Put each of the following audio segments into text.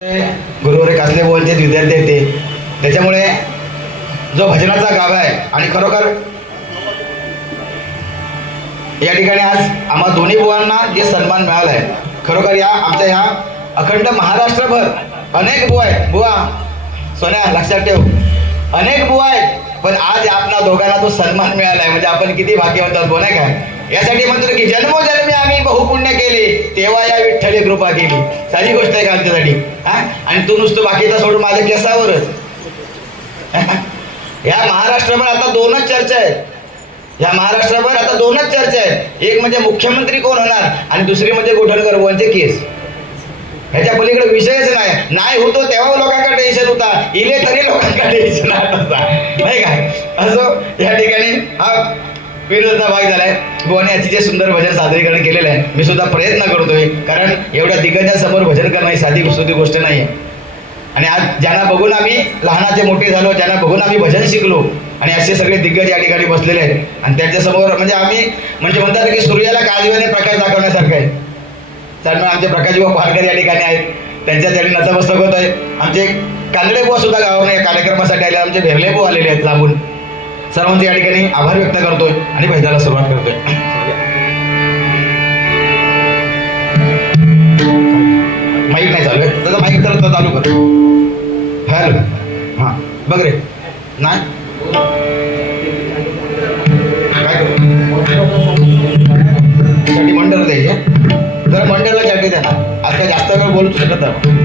गुरुवारी कासले बोलते विद्यार्थी येते त्याच्यामुळे जो भजनाचा गाव आहे आणि खरोखर या ठिकाणी आज आम्हा दोन्ही बुवांना जे सन्मान मिळाला आहे खरोखर या आमच्या ह्या अखंड महाराष्ट्रभर अनेक बुवा आहेत. बुवा सोन्या लक्षात ठेव. अनेक बुवा आहेत पण आज आपल्या दोघांना तो सन्मान मिळाला आहे. म्हणजे आपण किती भाग्यवंत आहोत नाही काय यासाठी म्हणतो की जन्मोजन्मी आम्ही बहुपुण्य केले तेव्हा या विठ्ठले कृपा केली. साधी गोष्ट आहे का आमच्यासाठी? हा? आणि तू नुसतं बाकीचा सोडून माझ्या केसावरच या महाराष्ट्रभर आता दोनच चर्चा आहेत. या महाराष्ट्राभर आता दोनच चर्चा आहेत. एक म्हणजे मुख्यमंत्री कोण होणार आणि दुसरी म्हणजे गोठणकर बुवांचे केस. ह्याच्या पलीकडे विषयच नाही. नाही होतो तेव्हा लोकांना टेन्शन होता इले तरी लोकांना टेन्शन नाही का? असो या ठिकाणी हा विरोधाचा भाग झालाय. बुवाने अतिशय सुंदर भजन सादरीकरण केलेलं आहे मी सुद्धा प्रयत्न करतोय कारण एवढ्या दिग्गजांसमोर भजन करणं ही साधी सुधी गोष्ट नाही आहे आणि आज ज्यांना बघून आम्ही लहानाचे मोठे झालो ज्यांना बघून आम्ही भजन शिकलो आणि असे सगळे दिग्गज या ठिकाणी बसलेले आहेत. आणि त्यांच्यासमोर म्हणजे आम्ही म्हणजे म्हणतात की सूर्याला काजव्याने प्रकाश दाखवण्यासारखं आहे. त्यांना आमचे प्रकाशबा बुवा पारकर या ठिकाणी आहेत. त्यांच्यासाठी नतमस्तक होत आहे. आमचे कांदडे बुवा सुद्धा गावाने या कार्यक्रमासाठी आले आमचे भेरले बुवा आलेले आहेत लांबून. सर्वांचे या ठिकाणी आभार व्यक्त करतोय आणि भजनाला सुरुवात करतोय. माईक नाही चालू आहे? त्याचा माईक तर चालू कर. हॅलो. हां. बघ रे. नाही? काय मंडळ द्यायचे जरा मंडळला साठी द्या. ना आता जास्त वेळ बोलू शकत नाही.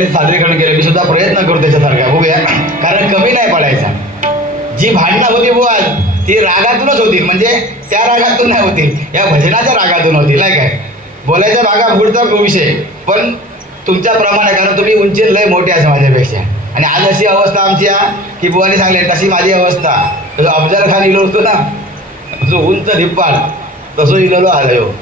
एखादं सादरीकरण केलं. मी सुद्धा प्रयत्न करू त्याच्यासारखा. बघूया. कारण कमी नाही पडायचा. जी भांडणं होती बुवा ती रागातूनच होती. म्हणजे त्या रागातून नाही होती. या भजनाच्या रागातून होती. नाही काय? बोलायच्या रागा पुढचा विषय. पण तुमच्याप्रमाणे कारण तुम्ही उंची लय मोठी आहे माझ्यापेक्षा. आणि आज अशी अवस्था आमची आहे की बुवाने सांगले तशी माझी अवस्था. जो अफजल खान इलो होतो ना. जो उंच धिप्पाड. तसं इलेलो आलो. देव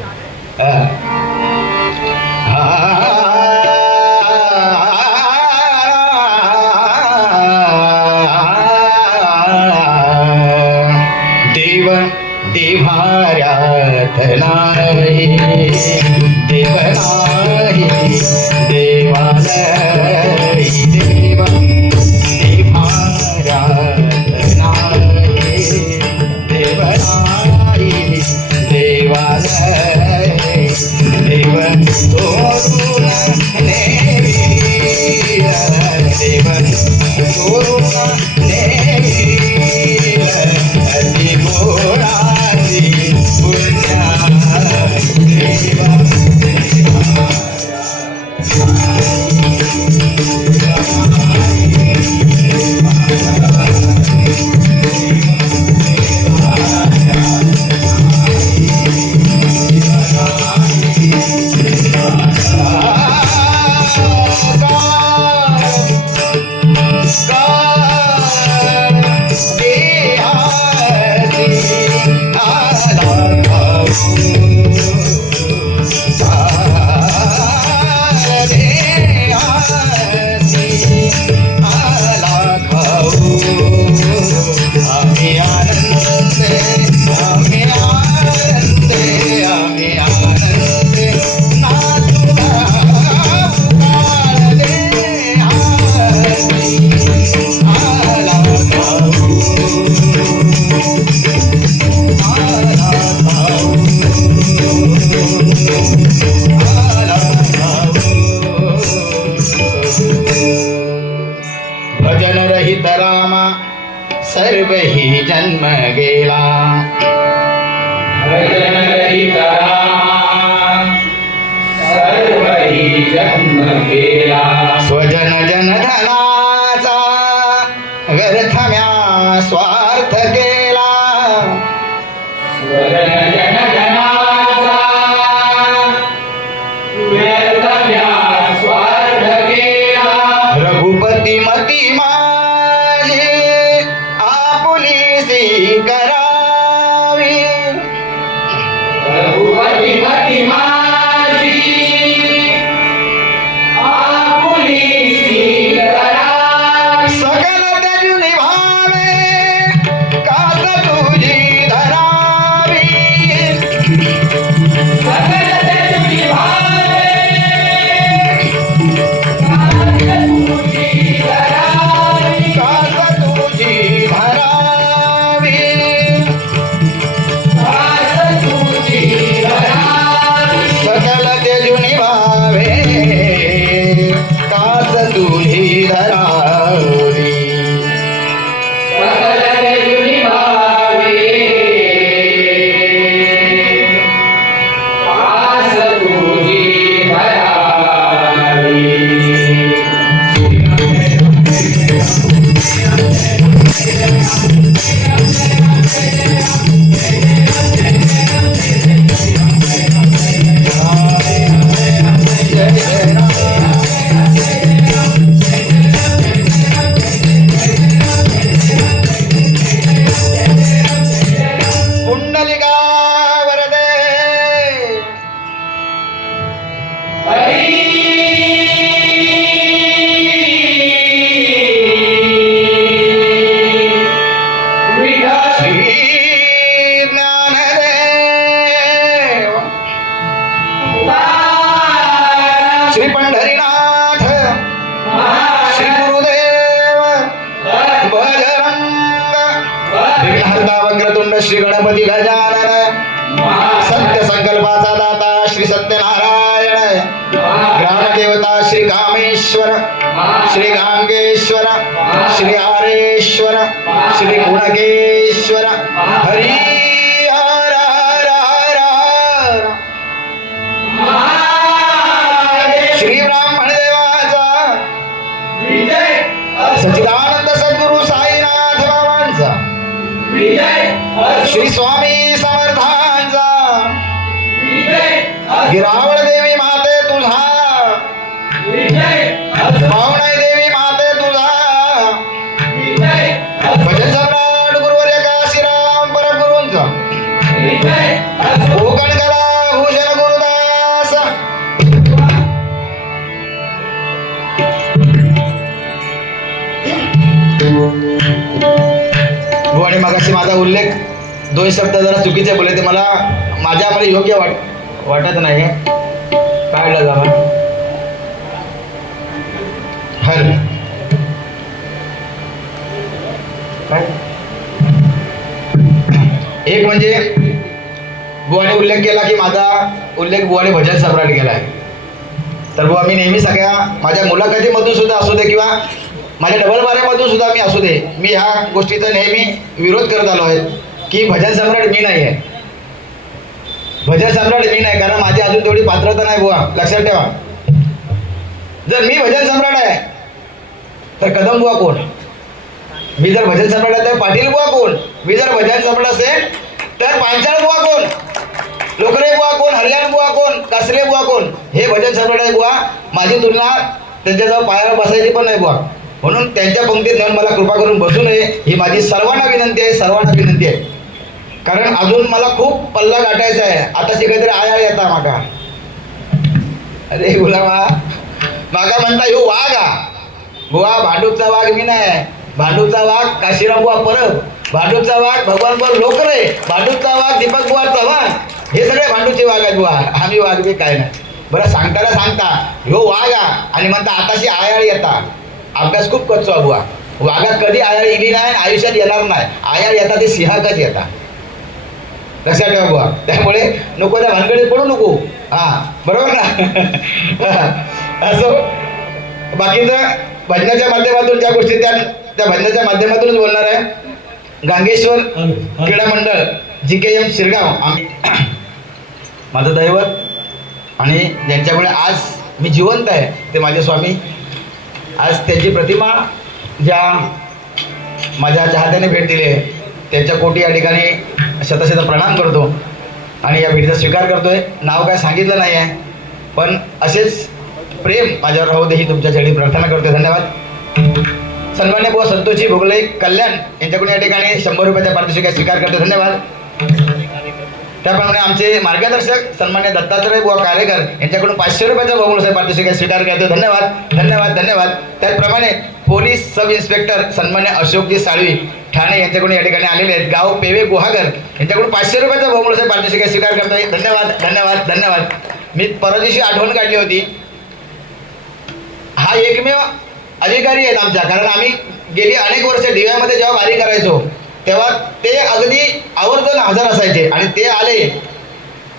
सर्व ही जन्म गेला स्वजन जन धनाचा व्यर्थम्या स्वार्थ केला स्वजन जन कामेश्वर श्री गांगेश्वर श्री आरेश्वर श्री गुणकेश्वर हरी हर हर हर हर. श्री ब्राह्मण देवाचा. सच्चिदानंद सद्गुरु साईनाथ बाबांचा. श्री स्वामी समर्थांचा. गिरावळ देवी उल्लेख दोन शब्द जरा चुकीचे बोलले ते मला माझ्यामध्ये योग्य वाट वाटत नाही. काढला जावा हर. एक म्हणजे बुवाने उल्लेख केला की माझा उल्लेख बुवाने भजन सम्राट केला आहे तर बुवा मी नेहमी सगळ्या माझ्या मुलाखतीमधून सुद्धा असू दे किंवा माझ्या डबल बाऱ्यामधून सुद्धा मी असू दे. मी ह्या गोष्टीचा नेहमी विरोध करत आलो आहे की भजन सम्राट मी नाही आहे. भजन सम्राट मी नाही कारण माझी अजून तेवढी पात्रता नाही बुवा. लक्षात ठेवा. जर मी भजन सम्राट आहे तर कदम बुवा कोण? मी जर भजन सम्राट आहे तर पाटील बुवा कोण? मी जर भजन सम्राट असेल तर पांचाळ बुवा कोण? लोकरे बुवा कोण? हरियाण बुवा कोण? कसरे बुवा कोण? हे भजन सम्राट आहे बुवा. माझी तुलना त्यांच्याजवळ पायाला बसायची पण नाही बुवा. म्हणून त्यांच्या पंक्तीत नेऊन मला कृपा करून बसू नये ही माझी सर्वांना विनंती आहे सर्वांना विनंती आहे. कारण अजून मला खूप पल्ला गाठायचा आहे. आता काहीतरी आया येता माका अरे गुलामा माका म्हणता ह्यो वाघ हा. बुवा भांडूपचा वाघ मी नाही. भांडूपचा वाघ काशीराम बुवा परब. भांडूपचा वाघ भगवान बुवा लोकरे भांडूपचा वाघ दीपक बुवा चव्हाण. हे सगळे भांडूचे वाघ आहेत बुवा. आम्ही वाघ बी काय नाही. बरं सांगताना सांगता ह्यो वाघ हा. आणि म्हणता आताशी आयाळ येता. अभ्यास खूप करतो बुवा वाघात कधी आयाळ येली नाही आयुष्यात येणार नाही. आयाळ येता ते सिंहाकच येता. लक्षात ठेवा बुवा त्यामुळे नको त्या भानगडीत पडू नको. हा बरोबर ना? असो. बाकीचं भजनाच्या माध्यमातून ज्या गोष्टी त्या त्या भजनाच्या माध्यमातूनच बोलणार आहे. गांगेश्वर क्रीडा मंडळ जी के एम शिरगाव. आम्ही माझं दैवत आणि ज्यांच्यामुळे आज मी जिवंत आहे ते माझे स्वामी आज त्याची प्रतिमा ज्या माझ्या चाहत्याने भेट दिली आहे त्यांच्या कोटी या ठिकाणी शतशत प्रणाम करतो आणि या भेटीचा स्वीकार करतो आहे नाव काय सांगितलं नाही आहे पण असेच प्रेम माझ्यावर राहू दे ही तुमच्यासाठी प्रार्थना करतो धन्यवाद. सन्मान्य बुवा संतोषी भोगले कल्याण यांच्याकडून या ठिकाणी शंभर रुपयाच्या पारितोषिका स्वीकार करतो धन्यवाद. त्याप्रमाणे आमचे मार्गदर्शक सन्मान्य दत्तात्रय बुवा कारेकर यांच्याकडून पाचशे रुपयाचा बहुमूल्य पारितोषिका स्वीकार करतो. धन्यवाद धन्यवाद धन्यवाद. त्याचप्रमाणे पोलीस सब इन्स्पेक्टर सन्मान्य अशोकजी साळवी ठाणे यांच्याकडून या ठिकाणी आलेले आहेत. गाव पेवे गुहागर यांच्याकडून पाचशे रुपयाचा बहुमूल्य पारितोषिका स्वीकार करतोय. धन्यवाद धन्यवाद धन्यवाद. मी परवा दिवशी आठवण काढली होती. हा एकमेव अधिकारी आहेत आमच्या. कारण आम्ही गेली अनेक वर्ष दिव्यामध्ये जेव्हा वारी करायचो तेव्हा ते अगदी आवर्जून हजर असायचे आणि ते आले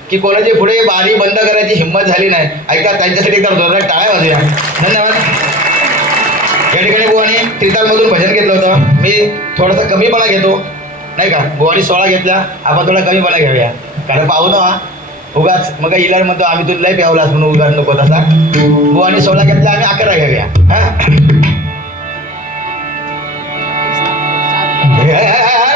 की कोणाची पुढे बारी बंद करायची हिंमत झाली नाही. ऐका त्यांच्यासाठी तर जोरदार टाळ्या वाजूया. धन्यवाद. या ठिकाणी बुवानी त्रितालमधून भजन घेतलं होतं. मी थोडासा कमीपणा घेतो. नाही का? बुवानी सोळा घेतला आपण थोडा कमीपणा घेऊया. कारण पाहू ना उगाच मग काही इलाज म्हणतो आम्ही तुला लय प्यावलास म्हणून उगाच नको तसा. बुवानी सोळा घेतला आम्ही अकरा घेऊया. हा? Yeah.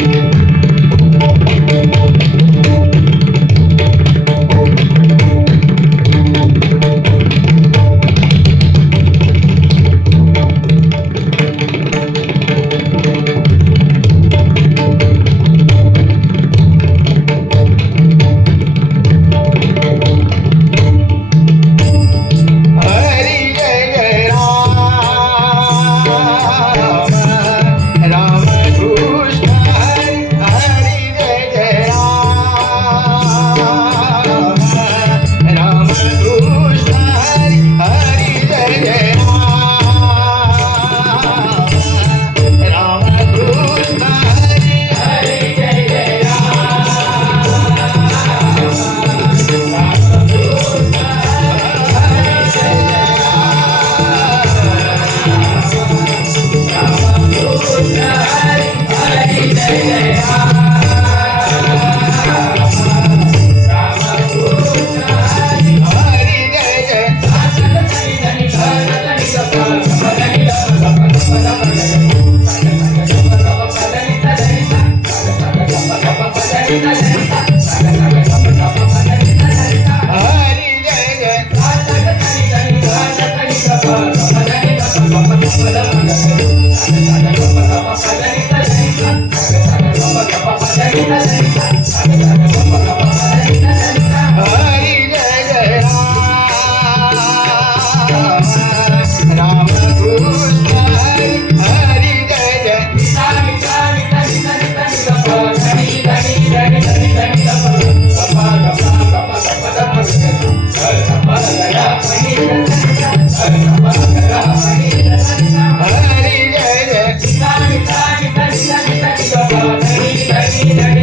Thank you. Yeah.